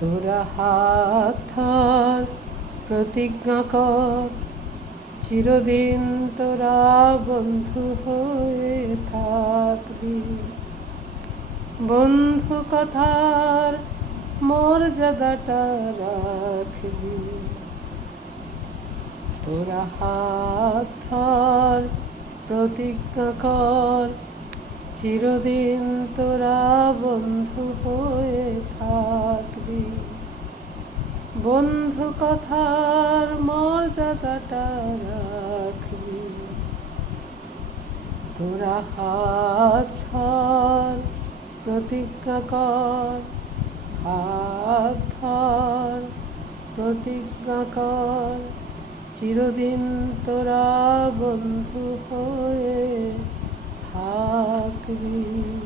তোরা হাত ধর, প্রতিজ্ঞা কর, চিরদিন তোরা বন্ধু হয়ে থাকবি। বন্ধু কথার মর্যাদাটা রাখবি। তোরা হাত ধর, প্রতিজ্ঞা কর, চিরদিন তোরা বন্ধু হয়ে থাকবি। বন্ধু কথার মর্যাদাটা রাখবি। তোরা হাত ধর, প্রতিজ্ঞা কর, হাত ধর, প্রতিজ্ঞা কর, চিরদিন তোরা বন্ধু হয়ে থাকবি।